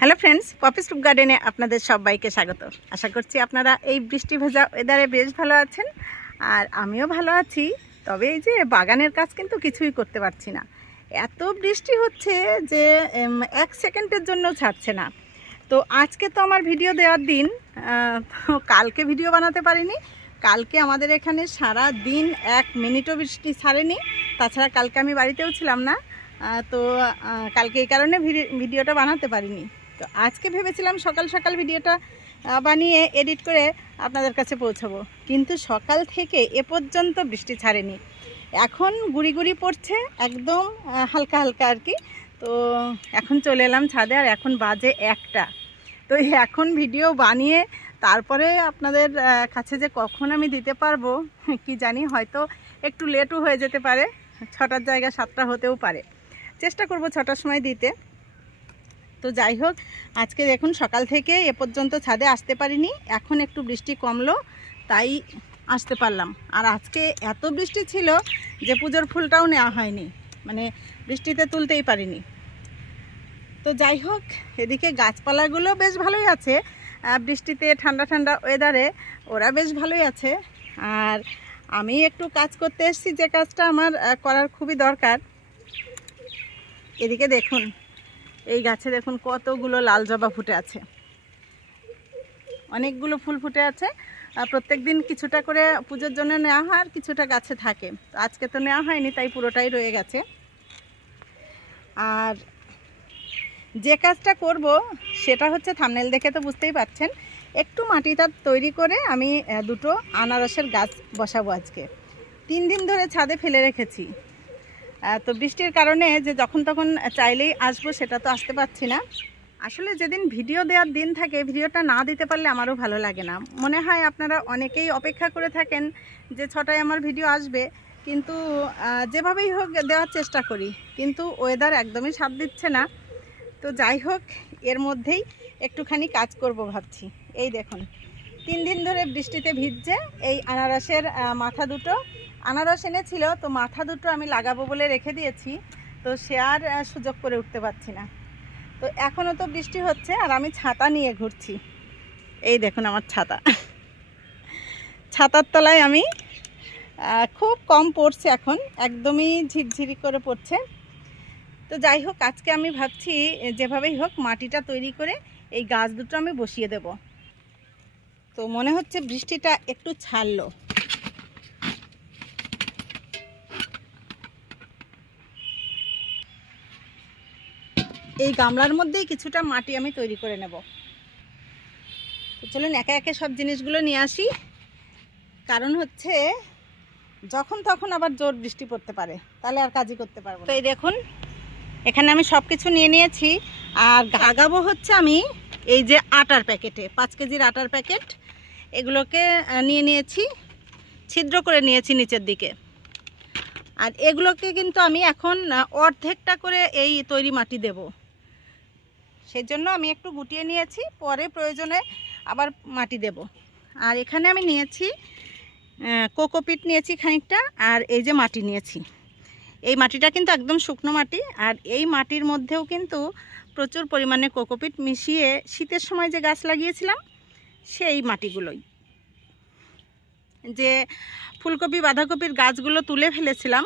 Hello friends poppy stoop গার্ডেনে আপনাদের সবাইকে স্বাগত। আশা করছি আপনারা এই বৃষ্টি ভেজা ওয়েদারে বেশ ভালো আছেন। আর আমিও ভালো আছি, তবে এই যে বাগানের কাজ কিন্তু কিছুই করতে পারছি না। এত বৃষ্টি হচ্ছে যে এক সেকেন্ডের জন্য ছাড়ছে না। তো আজকে তো আমার ভিডিও দেওয়ার দিন তো কালকে ভিডিও বানাতে পারিনি। কালকে আমাদের এখানে সারা দিন এক মিনিটও বৃষ্টি ছাড়েনি। তাছাড়া কালকে আমি বাড়িতেও ছিলাম না। তো কালকে এই কারণে ভিডি- ভিডিওটা বানাতে পারিনি। তো আজকে ভেবেছিলাম সকাল সকাল ভিডিওটা বানিয়ে এডিট করে আপনাদের কাছে পৌঁছাবো। কিন্তু সকাল থেকে এ পর্যন্ত বৃষ্টি ছাড়েনি। এখন গুড়ি গুড়ি পড়ছে, একদম হালকা হালকা আর কি। তো এখন চলে এলাম ছাদে, আর এখন বাজে একটা। তো এখন ভিডিও বানিয়ে তারপরে আপনাদের কাছে যে কখন আমি দিতে পারব, কি জানি, হয়তো একটু লেটও হয়ে যেতে পারে। ছটার জায়গা সাতটা হতেও পারে। চেষ্টা করব ছটার সময় দিতে। তো যাই হোক, আজকে দেখুন সকাল থেকে এ পর্যন্ত ছাদে আসতে পারিনি, এখন একটু বৃষ্টি কমলো, তাই আসতে পারলাম। আর আজকে এত বৃষ্টি ছিল যে পুজোর ফুলটাও নেওয়া হয়নি মানে বৃষ্টিতে তুলতেই পারিনি। তো যাই হোক, এদিকে গাছপালাগুলো বেশ ভালোই আছে বৃষ্টিতে ঠান্ডা ঠান্ডা ওয়েদারে ওরা বেশ ভালোই আছে। আর আমি একটু কাজ করতে এসেছি, যে কাজটা আমার করার খুবই দরকার। এদিকে দেখুন এই গাছে দেখুন কতগুলো লাল জবা ফুটে আছে। অনেকগুলো ফুল ফুটে আছে। প্রত্যেক দিন কিছুটা করে পুজোর জন্য নেওয়া হয় আর কিছুটা গাছে থাকে। তো আজকে তো নেওয়া হয়নি, তাই পুরোটাই রয়ে গেছে। আর যে কাজটা করব, সেটা হচ্ছে থামনেল দেখে তো বুঝতেই পারছেন। একটু মাটিটা তৈরি করে আমি দুটো আনারসের গাছ বসাবো আজকে। তিন দিন ধরে ছাদে ফেলে রেখেছি। তো বৃষ্টির কারণে যে যখন তখন চাইলেই আসব, সেটা তো আসতে পারছি না। আসলে যেদিন ভিডিও দেওয়ার দিন থাকে, ভিডিওটা না দিতে পারলে আমারও ভালো লাগে না। মনে হয় আপনারা অনেকেই অপেক্ষা করে থাকেন যে ছটায় আমার ভিডিও আসবে, কিন্তু যেভাবেই হোক দেওয়ার চেষ্টা করি, কিন্তু ওয়েদার একদমই সাথ দিচ্ছে না। তো যাই হোক, এর মধ্যেই একটুখানি কাজ করব ভাবছি। এই দেখুন, তিন দিন ধরে বৃষ্টিতে ভিজছে, এই আনারসের মাথা দুটো আনারস এনেছিল, তো মাথা দুটো আমি লাগাবো বলে রেখে দিয়েছি, তো সে আর সুযোগ করে উঠতে পারছি না। তো এখনও তো বৃষ্টি হচ্ছে, আর আমি ছাতা নিয়ে ঘুরছি। এই দেখুন আমার ছাতা। ছাতার তলায় আমি খুব কম পড়ছে এখন, একদমই ঝিরঝিরি করে পড়ছে। তো যাই হোক, আজকে আমি ভাবছি যেভাবেই হোক, মাটিটা তৈরি করে এই গাছ দুটো আমি বসিয়ে দেব। তো মনে হচ্ছে বৃষ্টিটা একটু ছাড়লো। এই গামলার মধ্যেই কিছুটা মাটি আমি তৈরি করে নেব। তো চলুন একে একে সব জিনিসগুলো নিয়ে আসি। কারণ হচ্ছে, যখন তখন আবার জোর বৃষ্টি পড়তে পারে। তাহলে আর কাজই করতে পারব। তো এই দেখুন, এখানে আমি সব কিছু নিয়ে নিয়েছি। আর গাগাবো হচ্ছে আমি এই যে আটার প্যাকেটে, পাঁচ কেজির আটার প্যাকেট। এগুলোকে নিয়ে নিয়েছি, ছিদ্র করে নিয়েছি নিচের দিকে। আর এগুলোকে কিন্তু আমি এখন অর্ধেকটা করে এই তৈরি মাটি দেব। সেই জন্য আমি একটু গুটিয়ে নিয়েছি, পরে প্রয়োজনে আবার মাটি দেব। আর এখানে আমি নিয়েছি কোকোপিট নিয়েছি খানিকটা, আর এই যে মাটি নিয়েছি। এই মাটিটা কিন্তু একদম শুকনো মাটি, আর এই মাটির মধ্যেও কিন্তু প্রচুর পরিমাণে কোকোপিট মিশিয়ে শীতের সময় যে গাছ লাগিয়েছিলাম, সেই মাটিগুলোই। যে ফুলকপি, বাঁধাকপির গাছগুলো তুলে ফেলেছিলাম,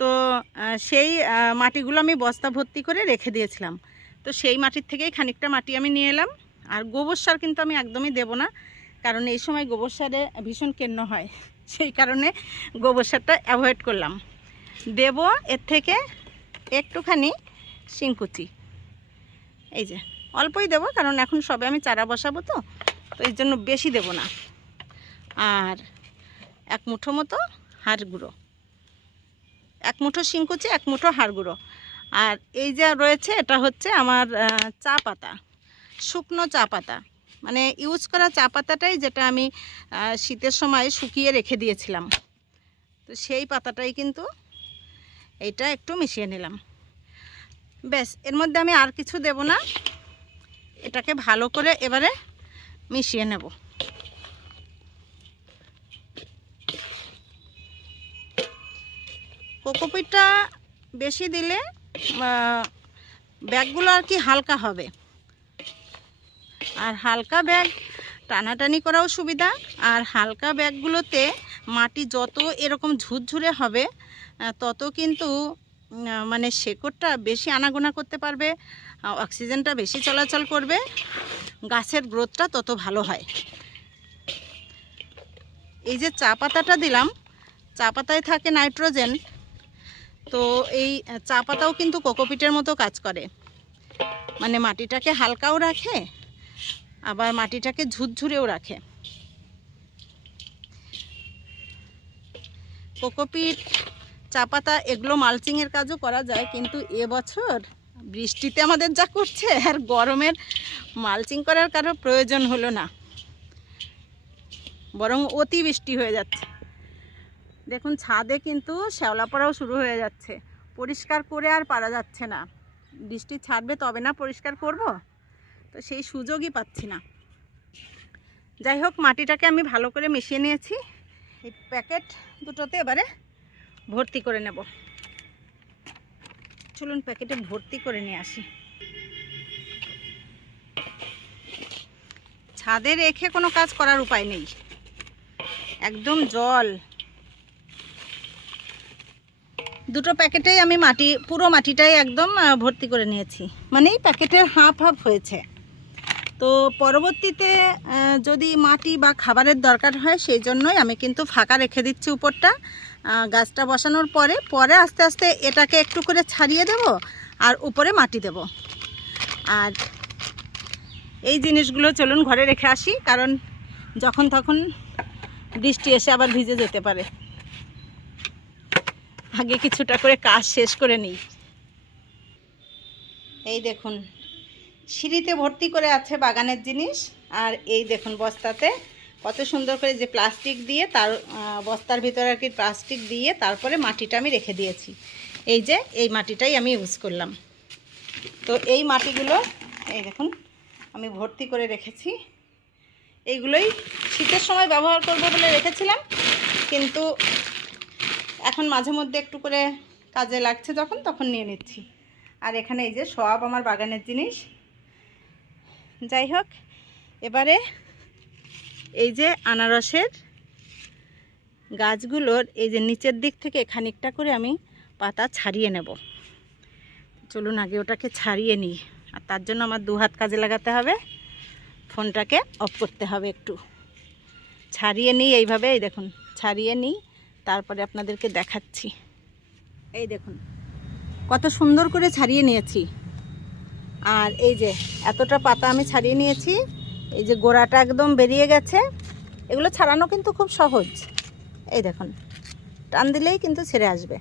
তো সেই মাটিগুলো আমি বস্তা ভর্তি করে রেখে দিয়েছিলাম। তো সেই মাটির থেকেই খানিকটা মাটি আমি নিয়ে এলাম। আর গোবর সার কিন্তু আমি একদমই দেব না, কারণ এই সময় গোবর সারে ভীষণ কেন্ন হয়, সেই কারণে গোবর সারটা অ্যাভয়েড করলাম। দেব এর থেকে একটুখানি শিংকুচি। এই যে, অল্পই দেবো, কারণ এখন সবে আমি চারা বসাবো তো তো এই জন্য বেশি দেব না। আর এক মুঠো মতো হাড় গুঁড়ো। এক মুঠো শিংকুচি, এক মুঠো হাড় গুঁড়ো। আর এই যে রয়েছে, এটা হচ্ছে আমার চা পাতা, শুকনো চা পাতা। মানে ইউজ করা চা পাতাটাই যেটা আমি শীতের সময় শুকিয়ে রেখে দিয়েছিলাম। তো সেই পাতাটাই কিন্তু এইটা একটু মিশিয়ে নিলাম। ব্যাস, এর মধ্যে আমি আর কিছু দেব না। এটাকে ভালো করে এবারে মিশিয়ে নেব। কোকোপিটটা বেশি দিলে ব্যাগগুলো আর কি হালকা হবে। আর হালকা ব্যাগ টানাটানি করাও সুবিধা। আর হালকা ব্যাগগুলোতে মাটি যত এরকম ঝুরঝুরে হবে তত কিন্তু মানে শেকড়টা বেশি আনাগোনা করতে পারবে অক্সিজেনটা বেশি চলাচল করবে, গাছের গ্রোথটা তত ভালো হয়। এই যে চা পাতাটা দিলাম, চা পাতায় থাকে নাইট্রোজেন তো এই চা পাতাও কিন্তু কোকোপিটের মতো কাজ করে। মানে মাটিটাকে হালকাও রাখে, আবার মাটিটাকে ঝুরঝুরেও রাখে। কোকোপিট চা পাতা এগুলো মালচিংয়ের কাজও করা যায়, কিন্তু এবছর বৃষ্টিতে আমাদের যা করছে, আর গরমের মালচিং করার কারও প্রয়োজন হলো না। বরং অতি বৃষ্টি হয়ে যাচ্ছে। দেখুন, ছাদে কিন্তু শ্যাওলা পড়াও শুরু হয়ে যাচ্ছে। পরিষ্কার করে আর পারা যাচ্ছে না। বৃষ্টি ছাড়বে তবে না পরিষ্কার করব? তো সেই সুযোগই পাচ্ছি না। যাই হোক, মাটিটাকে আমি ভালো করে মিশিয়ে নিয়েছি। এই প্যাকেট দুটোতে এবারে ভর্তি করে নেব। চলুন, প্যাকেটে ভর্তি করে নিয়ে আসি। ছাদে রেখে কোনো কাজ করার উপায় নেই। একদম জল। দুটো প্যাকেটেই আমি মাটি, পুরো মাটিটাই একদম ভর্তি করে নিয়েছি। মানে প্যাকেটের হাফ হাফ হয়েছে। তো পরবর্তীতে যদি মাটি বা খাবারের দরকার হয়, সেই জন্যই আমি কিন্তু ফাঁকা রেখে দিচ্ছি উপরটা। গাছটা বসানোর পরে পরে আস্তে আস্তে এটাকে একটু করে ছাড়িয়ে দেব আর উপরে মাটি দেব। আর এই জিনিসগুলো চলুন ঘরে রেখে আসি, কারণ যখন তখন বৃষ্টি এসে আবার ভিজে যেতে পারে। আগে কিছুটা করে কাজ শেষ করে নিই। এই দেখুন, সিঁড়িতে ভর্তি করে আছে বাগানের জিনিস। আর এই দেখুন বস্তাতে কত সুন্দর করে যে প্লাস্টিক দিয়ে তার বস্তার ভিতরে আর কি প্লাস্টিক দিয়ে তারপরে মাটিটা আমি রেখে দিয়েছি। এই যে, এই মাটিটাই আমি ইউজ করলাম। তো এই মাটিগুলো, এই দেখুন, আমি ভর্তি করে রেখেছি। এইগুলোই শীতের সময় ব্যবহার করব বলে রেখেছিলাম। কিন্তু এখন মাঝে মধ্যে একটু করে কাজে লাগছে যখন, তখন নিয়ে নিচ্ছি। আর এখানে এই যে সব আমার বাগানের জিনিস। যাই হোক, এবারে এই যে আনারসের গাছগুলোর এই যে নিচের দিক থেকে খানিকটা করে আমি পাতা ছাড়িয়ে নেব। চলুন আগে ওটাকে ছাড়িয়ে নিই। আর তার জন্য আমার দু হাত কাজে লাগাতে হবে। ফোনটাকে অফ করতে হবে একটু। ছাড়িয়ে নিই এইভাবে, এই দেখুন, ছাড়িয়ে নিই। তারপরে আপনাদেরকে দেখাচ্ছি। এই দেখুন, কত সুন্দর করে ছাড়িয়ে নিয়েছি। আর এই যে, এতটা পাতা আমি ছাড়িয়ে নিয়েছি, এই যে গোড়াটা একদম বেরিয়ে গেছে। এগুলো ছাড়ানো কিন্তু খুব সহজ। এই দেখুন, টান দিলেই কিন্তু ছেড়ে আসবে।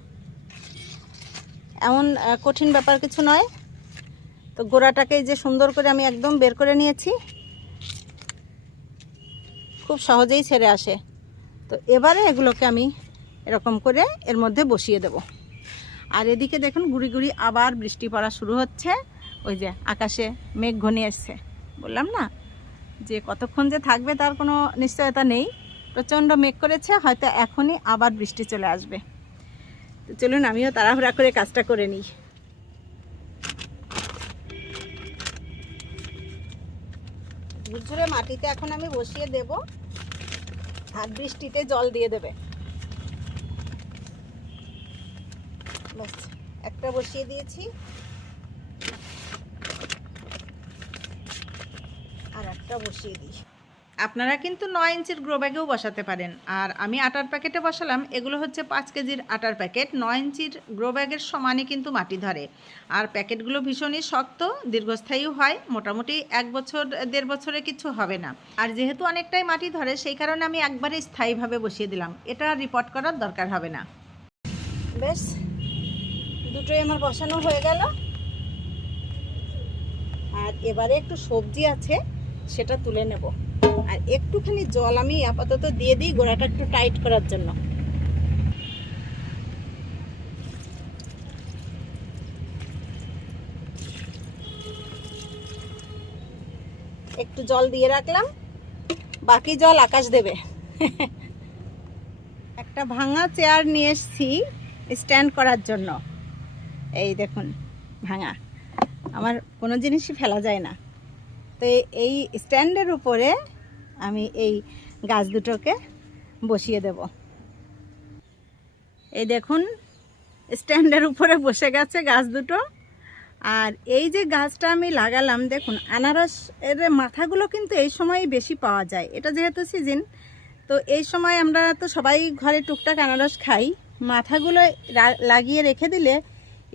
এমন কঠিন ব্যাপার কিছু নয়। তো গোড়াটাকে যে সুন্দর করে আমি একদম বের করে নিয়েছি। খুব সহজেই ছেড়ে আসে। তো এবারে এগুলোকে আমি এরকম করে এর মধ্যে বসিয়ে দেব। আর এদিকে দেখুন গুড়ি গুড়ি আবার বৃষ্টি পড়া শুরু হচ্ছে। ওই যে আকাশে মেঘ ঘনিয়ে এসছে। বললাম না, যে কতক্ষণ যে থাকবে তার কোনো নিশ্চয়তা নেই। প্রচণ্ড মেঘ করেছে, হয়তো এখনই আবার বৃষ্টি চলে আসবে। তো চলুন আমিও তাড়াহুড়া করে কাজটা করে নিই। ঝুরঝুরে মাটিতে এখন আমি বসিয়ে দেব। আর বৃষ্টিতে জল দিয়ে দেবে ব্যাস একটা বসিয়ে দিয়েছি। আর একটা বসিয়ে দিই। আপনারা কিন্তু নয় ইঞ্চির গ্রো ব্যাগেও বসাতে পারেন। আর আমি আটার প্যাকেটে বসালাম। এগুলো হচ্ছে পাঁচ কেজির আটার প্যাকেট নয় ইঞ্চির গ্রো ব্যাগের সমানে কিন্তু মাটি ধরে। আর প্যাকেটগুলো ভীষণই শক্ত, দীর্ঘস্থায়ীও হয়। মোটামুটি এক বছর, দেড় বছরে কিছু হবে না। আর যেহেতু অনেকটাই মাটি ধরে, সেই কারণে আমি একবারে স্থায়ীভাবে বসিয়ে দিলাম। এটা রিপোর্ট করার দরকার হবে না। বেশ দুটোই আমার বসানো হয়ে গেল। আর এবারে একটু সবজি আছে, সেটা তুলে নেব। আর একটুখানি জল আমি আপাতত দিয়ে দিই গোড়াটা একটু টাইট করার জন্য। একটু জল দিয়ে রাখলাম, বাকি জল আকাশ দেবে। একটা ভাঙা চেয়ার নিয়ে এসছি স্ট্যান্ড করার জন্য। এই দেখুন, ভাঙা। আমার কোনো জিনিসই ফেলা যায় না। তো এই স্ট্যান্ডের উপরে আমি এই গাছ দুটোকে বসিয়ে দেব। এই দেখুন, স্ট্যান্ডের উপরে বসে গেছে গাছ দুটো। আর এই যে গাছটা আমি লাগালাম, দেখুন, আনারস এর মাথাগুলো কিন্তু এই সময় বেশি পাওয়া যায়। এটা যেহেতু সিজন তো এই সময় আমরা তো সবাই ঘরে টুকটাক আনারস খাই। মাথাগুলো লাগিয়ে রেখে দিলে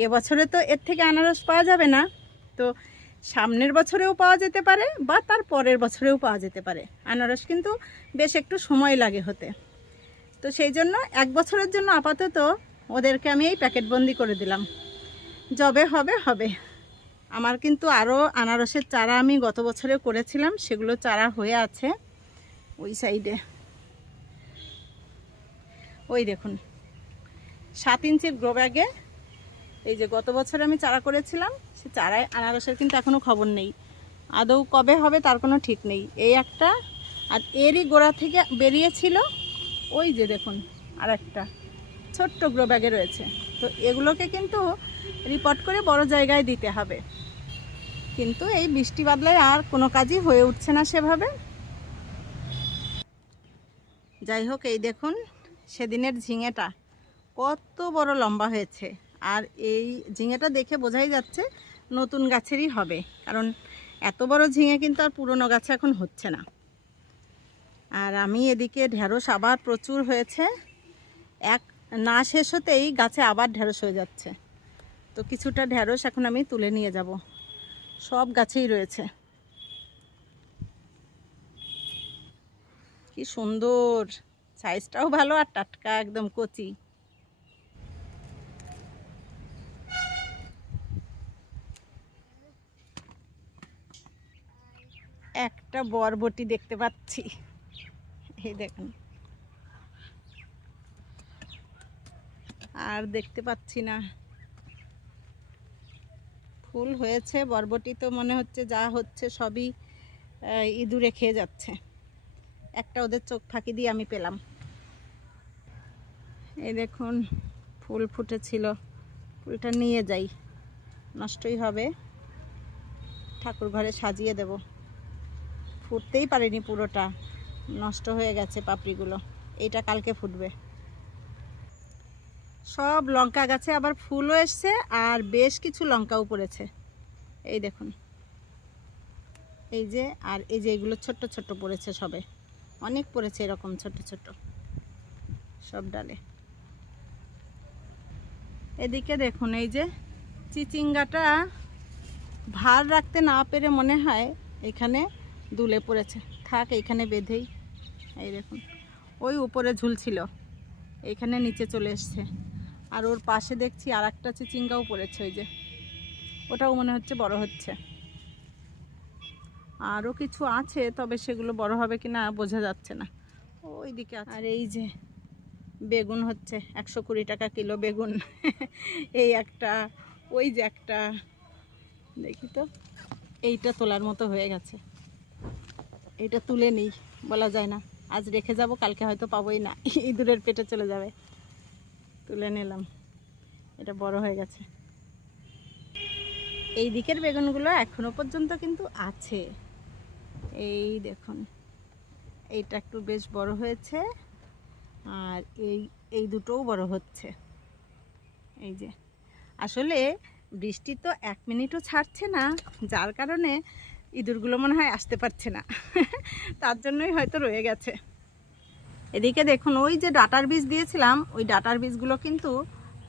এবছরে তো এর থেকে আনারস পাওয়া যাবে না। তো সামনের বছরেও পাওয়া যেতে পারে বা তার পরের বছরেও পাওয়া যেতে পারে। আনারস কিন্তু বেশ একটু সময় লাগে হতে। তো সেই জন্য এক বছরের জন্য আপাতত ওদেরকে আমি এই প্যাকেটবন্দি করে দিলাম। যবে হবে হবে। আমার কিন্তু আরও আনারসের চারা আমি গত বছরে করেছিলাম, সেগুলো চারা হয়ে আছে ওই সাইডে। ওই দেখুন, সাত ইঞ্চির গ্রো ব্যাগে এই যে গত বছর আমি চারা করেছিলাম, সে চারায় আনারসের কিন্তু এখনও খবর নেই। আদৌ কবে হবে তার কোনো ঠিক নেই। এই একটা, আর এরই গোড়া থেকে বেরিয়েছিল ওই যে দেখুন আর একটা ছোট্ট গ্রো ব্যাগে রয়েছে। তো এগুলোকে কিন্তু রিপোর্ট করে বড় জায়গায় দিতে হবে। কিন্তু এই বৃষ্টি বাদলায় আর কোনো কাজই হয়ে উঠছে না সেভাবে। যাই হোক, এই দেখুন, সেদিনের ঝিঙেটা কত বড় লম্বা হয়েছে। আর এই ঝিঙেটা দেখে বোঝাই যাচ্ছে নতুন গাছেরই হবে। কারণ এত বড় ঝিঙে কিন্তু আর পুরনো গাছে এখন হচ্ছে না। আর আমি এদিকে ঢেঁড়স আবার প্রচুর হয়েছে। এক না শেষ হতেই গাছে আবার ঢেঁড়স হয়ে যাচ্ছে। তো কিছুটা ঢেঁড়স এখন আমি তুলে নিয়ে যাব। সব গাছেই রয়েছে। কি সুন্দর! সাইজটাও ভালো আর টাটকা একদম কচি। একটা বরবটি দেখতে পাচ্ছি। এই দেখুন। আর দেখতে পাচ্ছি না। ফুল হয়েছে, বরবটি তো মনে হচ্ছে যা হচ্ছে সবই ইঁদুরে খেয়ে যাচ্ছে। একটা ওদের চোখ ফাঁকি দিয়ে আমি পেলাম। এই দেখুন, ফুল ফুটেছিল। ফুলটা নিয়ে যাই। নষ্টই হবে। ঠাকুর ঘরে সাজিয়ে দেব। ফুটতেই পারেনি পুরোটা। নষ্ট হয়ে গেছে পাপড়িগুলো। এইটা কালকে ফুটবে। সব লঙ্কা গাছে আবার ফুলও এসছে আর বেশ কিছু লঙ্কাও পড়েছে। এই দেখুন। এই যে, আর এই যে এগুলো ছোট্ট ছোট্ট পড়েছে সবে। অনেক পড়েছে এরকম ছোট ছোট সব ডালে। এদিকে দেখুন, এই যে চিচিঙ্গাটা ভার রাখতে না পেরে মনে হয় এখানে দুলে পড়েছে। থাক এখানে বেঁধেই। এই দেখুন, ওই উপরে ঝুলছিল এইখানে নিচে চলে এসছে। আর ওর পাশে দেখছি আর একটা চিচিঙ্গাও পড়েছে ওই যে। ওটাও মনে হচ্ছে বড় হচ্ছে। আরও কিছু আছে, তবে সেগুলো বড় হবে কি না বোঝা যাচ্ছে না। ওই দিকে আর এই যে বেগুন হচ্ছে, একশো কুড়ি টাকা কিলো বেগুন। এই একটা, ওই যে একটা। দেখি তো, এইটা তোলার মতো হয়ে গেছে। এইটা তুলে নিই, বলা যায় না। আজ রেখে যাব, কালকে হয়তো পাবোই না। ইঁদুরের পেটে চলে যাবে। তুলে নিলাম। এটা বড় হয়ে গেছে। এই দিকের বেগুনগুলো এখনও পর্যন্ত কিন্তু আছে। এই দেখুন, এইটা একটু বেশ বড় হয়েছে, আর এই এই দুটোও বড় হচ্ছে। এই যে, আসলে বৃষ্টি তো এক মিনিটও ছাড়ছে না, যার কারণে ইঁদুরগুলো মনে হয় আসতে পারছে না। তার জন্যই হয়তো রয়ে গেছে। এদিকে দেখুন, ওই যে ডাটার বীজ দিয়েছিলাম, ওই ডাটার বীজগুলো কিন্তু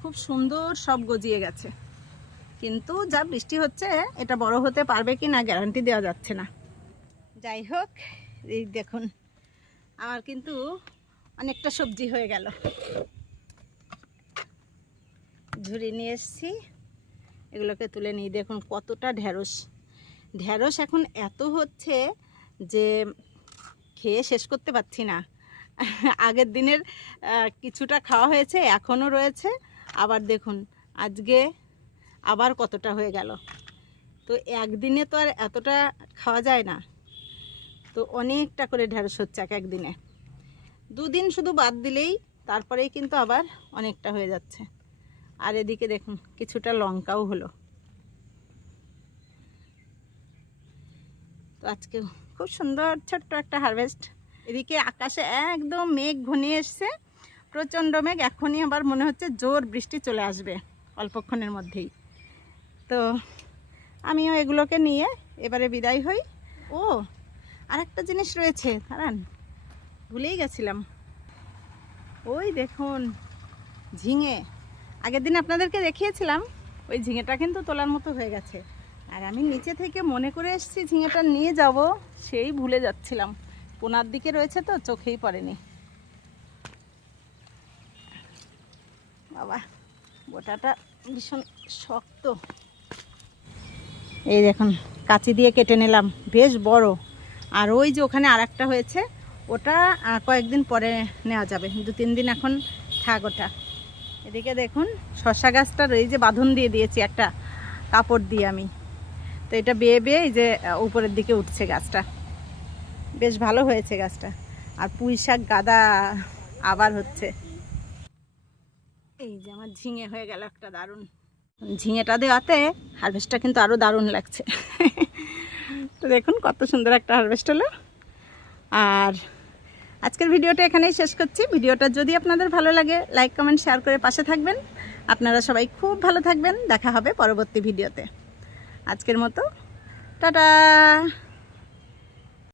খুব সুন্দর সব গজিয়ে গেছে। কিন্তু যা বৃষ্টি হচ্ছে, এটা বড় হতে পারবে কি না গ্যারান্টি দেওয়া যাচ্ছে না। যাই হোক, এই দেখুন, আমার কিন্তু অনেকটা সবজি হয়ে গেল। ঝুড়ি নিয়ে এসছি। এগুলোকে তুলে নিই। দেখুন, কতটা ঢ্যাঁড়স ঢ্যাঁড়স এখন এত হচ্ছে যে খেয়ে শেষ করতে পারছি না। আগের দিনের কিছুটা খাওয়া হয়েছে, এখনও রয়েছে। আবার দেখুন, আজকে আবার কতটা হয়ে গেল। তো একদিনে তো আর এতটা খাওয়া যায় না। তো অনেকটা করে ঢেঁড়স হচ্ছে এক একদিনে। দুদিন শুধু বাদ দিলেই তারপরেই কিন্তু আবার অনেকটা হয়ে যাচ্ছে। আর এদিকে দেখুন, কিছুটা লঙ্কাও হলো। তো আজকে খুব সুন্দর ছোট্ট একটা হারভেস্ট এদিকে আকাশে একদম মেঘ ঘনিয়ে এসছে, প্রচণ্ড মেঘ। এখনই আবার মনে হচ্ছে জোর বৃষ্টি চলে আসবে অল্পক্ষণের মধ্যেই। তো আমিও এগুলোকে নিয়ে এবারে বিদায় হই। ও, আরেকটা জিনিস রয়েছে, দাঁড়ান, ভুলেই গেছিলাম। ওই দেখুন, ঝিঙে। আগের দিন আপনাদেরকে দেখিয়েছিলাম, ওই ঝিঙেটা কিন্তু তোলার মতো হয়ে গেছে। আর আমি নিচে থেকে মনে করে এসেছি ঝিঙেটা নিয়ে যাব, সেই ভুলে যাচ্ছিলাম। পোনার দিকে রয়েছে তো, চোখেই পড়েনি। বাবা, গোটাটা ভীষণ শক্ত। এই দেখুন, কাঁচি দিয়ে কেটে নিলাম, বেশ বড়। আর ওই যে ওখানে আর হয়েছে, ওটা কয়েকদিন পরে নেওয়া যাবে। দু তিন দিন এখন থাক ওটা। এদিকে দেখুন শশা গাছটার এই যে বাঁধন দিয়ে দিয়েছি একটা, কাপড় দিয়ে আমি। তো এটা বেয়ে বেয়ে এই যে উপরের দিকে উঠছে গাছটা। বেশ ভালো হয়েছে গাছটা। আর পুঁই শাক গাদা আবার হচ্ছে। এই যে আমার ঝিঙে হয়ে গেল একটা দারুণ। ঝিঙেটা দেওয়াতে হারভেস্টটা কিন্তু আরও দারুণ লাগছে। তো দেখুন কত সুন্দর একটা হারভেস্ট হলো। আর আজকের ভিডিওটা এখানেই শেষ করছি। ভিডিওটা যদি আপনাদের ভালো লাগে লাইক কমেন্ট শেয়ার করে পাশে থাকবেন। আপনারা সবাই খুব ভালো থাকবেন। দেখা হবে পরবর্তী ভিডিওতে। আজকের মতো। টাটা!